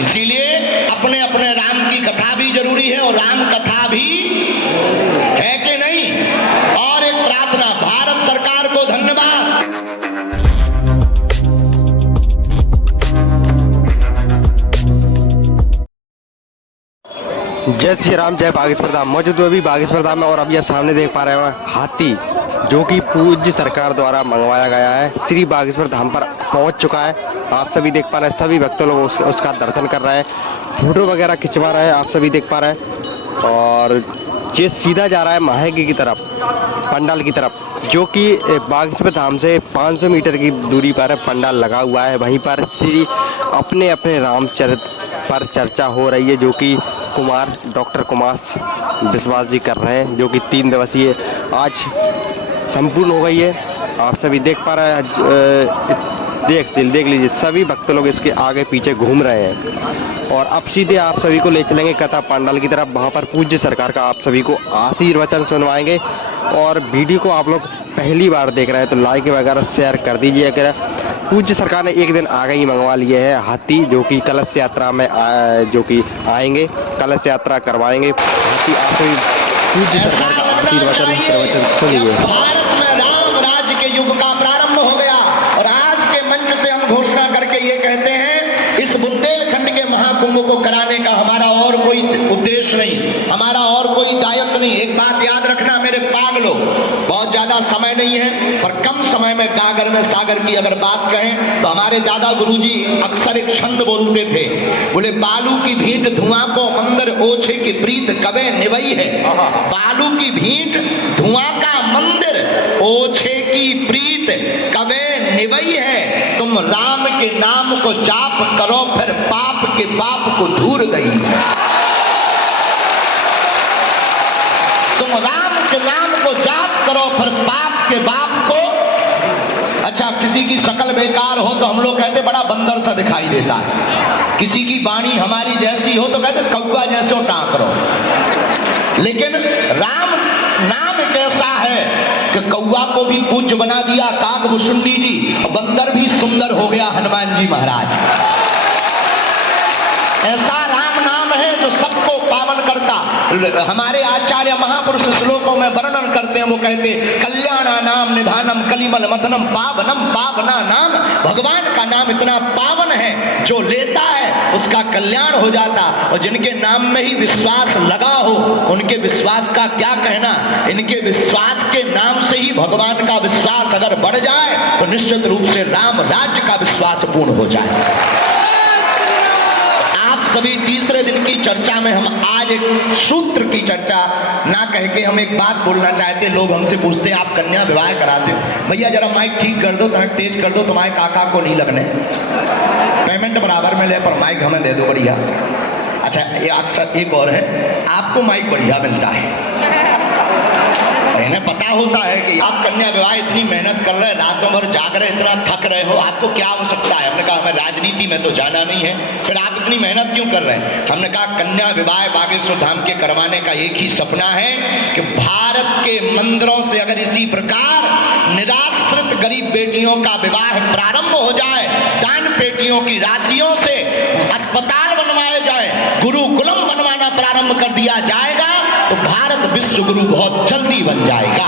इसीलिए अपने अपने राम की कथा भी जरूरी है और राम कथा भी है कि नहीं। और एक प्रार्थना, भारत सरकार को धन्यवाद। जय श्री राम, जय बागेश्वर धाम। मौजूद हूँ अभी बागेश्वर धाम में और अभी आप सामने देख पा रहे हैं हाथी, जो कि पूज्य सरकार द्वारा मंगवाया गया है, श्री बागेश्वर धाम पर पहुंच चुका है। आप सभी देख पा रहे हैं, सभी भक्तों लोग उसका दर्शन कर रहे हैं, फोटो वगैरह खिंचवा रहे हैं, आप सभी देख पा रहे हैं। और ये सीधा जा रहा है महायज्ञ की तरफ, पंडाल की तरफ, जो कि बागेश्वर धाम से 500 मीटर की दूरी पर पंडाल लगा हुआ है। वहीं पर श्री अपने अपने रामचरित पर चर्चा हो रही है, जो कि डॉक्टर कुमार विश्वास जी कर रहे हैं, जो कि 3 दिवसीय आज संपूर्ण हो गई है। आप सभी देख पा रहे हैं, देख लीजिए, सभी भक्त लोग इसके आगे पीछे घूम रहे हैं। और अब सीधे आप सभी को ले चलेंगे कथा पंडाल की तरफ, वहाँ पर पूज्य सरकार का आप सभी को आशीर्वचन सुनवाएंगे। और वीडियो को आप लोग पहली बार देख रहे हैं तो लाइक वगैरह शेयर कर दीजिए। अगर पूज्य सरकार ने एक दिन आगे ही मंगवा लिए है हाथी, जो कि कलश यात्रा में जो कि आएंगे, कलश यात्रा करवाएंगे हाथी। आप सभी पूज्य सरकार का आशीर्वचन प्रवचन सुनिए। भारत में राम राज्य के युग का प्रारंभ हो गया और आज के मंच से हम घोषणा करके ये कहते हैं, इस बुंदेलखंड के महाकुंभ को कराने का हमारा और कोई उद्देश्य नहीं, हमारा और कोई दायित्व नहीं। एक बात याद रखना मेरे पागलों, बहुत ज्यादा समय नहीं है, पर कम समय में गागर में सागर की अगर बात कहें तो हमारे दादा गुरुजी अक्सर एक छंद बोलते थे, बोले बालू की भींट धुआं को मंदिर ओछे की प्रीत कबे निवई है। बालू की भींट धुआं का मंदिर ओछे की प्रीत कबे निवई है। तुम राम के नाम को जाप करो, फिर पाप के बाप को दूर दई। तुम राम के नाम को जाप करो, फिर पाप के बाप को। अच्छा, किसी की शकल बेकार हो तो हम लोग कहते बड़ा बंदर सा दिखाई देता है, किसी की वाणी हमारी जैसी हो तो कहते कौवा जैसे टाँक रहो। लेकिन राम नाम कैसा है कि कौवा को भी पूज्य बना दिया काकभूषुंडी जी, बंदर भी सुंदर हो गया हनुमान जी महाराज। ऐसा राम नाम है जो सबको पावन करता। हमारे आचार्य महापुरुष श्लोकों में वर्णन करते हैं, वो कहते कल्याणा नाम निधानम कलिमल मथनम पावनम पावना नाम। भगवान का नाम इतना पावन है, जो लेता है उसका कल्याण हो जाता। और जिनके नाम में ही विश्वास लगा हो, उनके विश्वास का क्या कहना। इनके विश्वास के नाम से ही भगवान का विश्वास अगर बढ़ जाए तो निश्चित रूप से राम राज्य का विश्वास पूर्ण हो जाए। सभी तीसरे दिन की चर्चा में हम आज एक सूत्र की चर्चा ना कह के हम एक बात बोलना चाहते। लोग हमसे पूछते आप कन्या विवाह कराते हो, भैया जरा माइक ठीक कर दो, तक तेज कर दो, तो माइक काका को नहीं लगने, पेमेंट बराबर में ले पर माइक हमें दे दो बढ़िया। अच्छा, ये अक्सर एक और है, आपको माइक बढ़िया मिलता है, इन्हें पता होता है कि आप कन्या विवाह इतनी मेहनत कर रहे हैं, रातों भर जाग रहे, इतना थक रहे हो, आपको क्या आवश्यकता है। हमने कहा हमें राजनीति में तो जाना नहीं है, फिर आप इतनी मेहनत क्यों कर रहे हैं। हमने कहा कन्या विवाह बागेश्वर धाम के करवाने का एक ही सपना है कि भारत के मंदिरों से अगर इसी प्रकार निराश्रित गरीब बेटियों का विवाह प्रारंभ हो जाए, दान पेटियों की राशियों से अस्पताल बनवाए जाए, गुरुकुलम बनवाना प्रारंभ कर दिया जाएगा, तो भारत विश्व गुरु बहुत जल्दी बन जाएगा।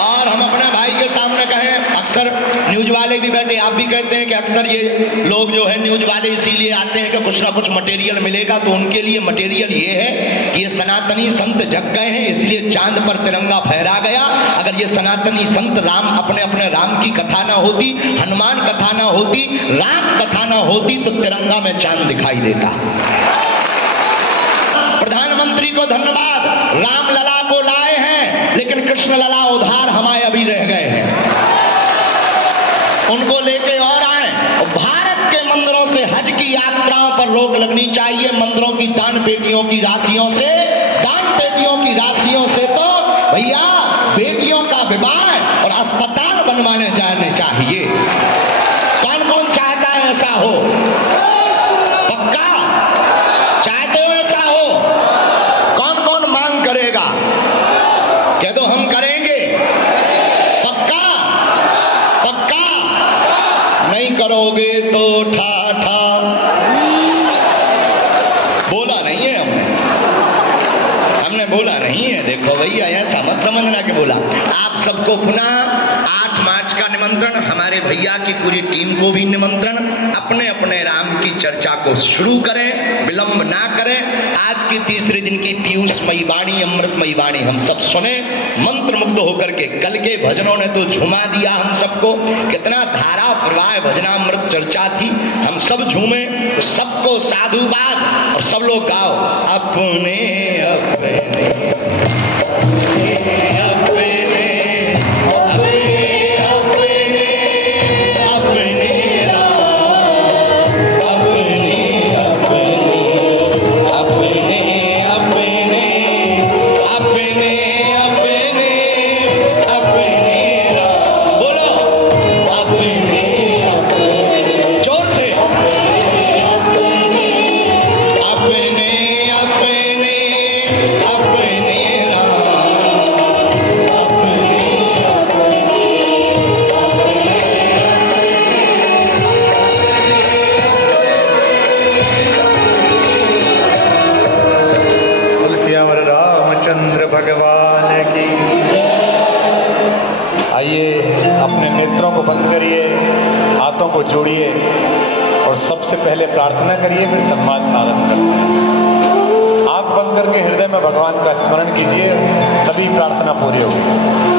और हम अपने भाई के सामने कहें, अक्सर न्यूज वाले भी बैठे, आप भी कहते हैं कि अक्सर ये लोग जो है न्यूज वाले इसीलिए आते हैं कि कुछ ना कुछ मटेरियल मिलेगा। तो उनके लिए मटेरियल ये है कि ये सनातनी संत जग गए हैं, इसलिए चांद पर तिरंगा फहरा गया। अगर ये सनातनी संत राम अपने अपने राम की कथा ना होती, हनुमान कथा ना होती, राम कथा ना होती, तो तिरंगा में चांद दिखाई देता। प्रधानमंत्री को धन्यवाद, राम लला को लाए हैं, लेकिन कृष्ण लला उधार हमारे अभी रह गए हैं, उनको लेके और आए। और भारत के मंदिरों से हज की यात्राओं पर रोक लगनी चाहिए। मंदिरों की दान पेटियों की राशियों से, दान पेटियों की राशियों से तो भैया बेटियों का विवाह और अस्पताल बनवाने जाने चाहिए। कौन कौन चाहता है ऐसा हो? पक्का चाहते हो ऐसा हो? कौन कौन मांग करेगा? देखो भैया ऐसा मत समझना के बोला। आप सबको पुनः 8 मार्च का निमंत्रण, हमारे भैया की पूरी टीम को भी निमंत्रण। अपने अपने राम की चर्चा को शुरू करें, विलंब ना करें। आज की तीसरे दिन की पीयूषमयी वाणी, अमृतमयी वाणी हम सब सुने मंत्रमुग्ध होकर के। कल के भजनों ने तो झुमा दिया हम सबको, कितना धारा प्रवाह भजनामृत चर्चा थी, हम सब झूमे। तो सबको साधुवाद और सब लोग गाओ अपने अपने को जोड़िए और सबसे पहले प्रार्थना करिए, फिर सम्मान धारण करिए। आंख बंद करके हृदय में भगवान का स्मरण कीजिए, तभी प्रार्थना पूरी होगी।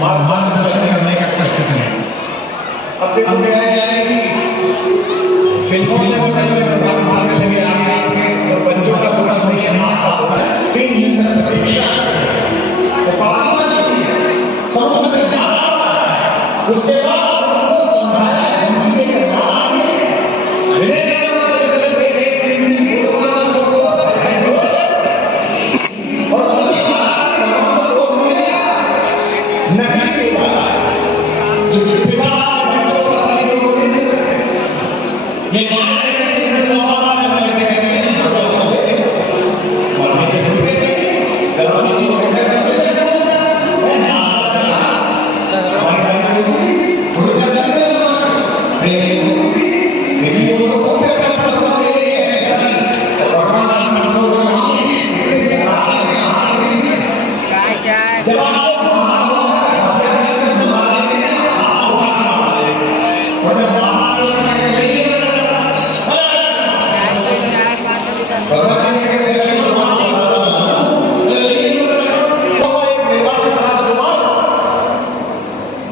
मार्गदर्शन करने का कष्ट करें। अब देखो क्या है कि लगे आगे और बच्चों का थोड़ा उसके बाद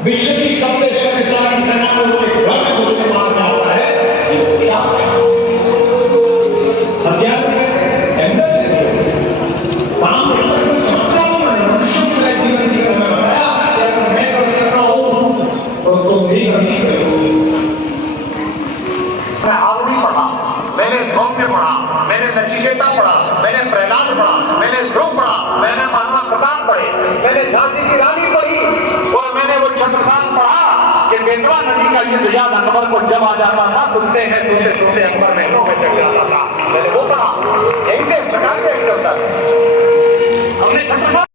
विश्व की सबसे शक्तिशाली सेना को उसके घर में घुसने मारना होता है। ये क्या है? हथियार अंदर से काम करने की क्षमता मनुष्य का जीवन जीवन में बताया अगर मैं कर सकता हूँ तो तुम भी कर सकते हो। मैं आर्मी पढ़ा, मैंने सौम्य पढ़ा, मैंने नचिकेता पढ़ा, मैंने प्रहलाद पढ़ा, मैंने ध्रुव पढ़ा, मैंने महात्मा प्रताप पढ़े, मैंने झांसी की रानी पढ़ी और मैंने वो चंद्रकांत पढ़ा कि बेतवा नदी का युद्ध याद अकबर को जब आ जाता था, सुनते हैं सुनते सुनते अकबर महलों में चढ़ जाता था। मैंने वो पढ़ा, यही से प्रकार के होता था। हमने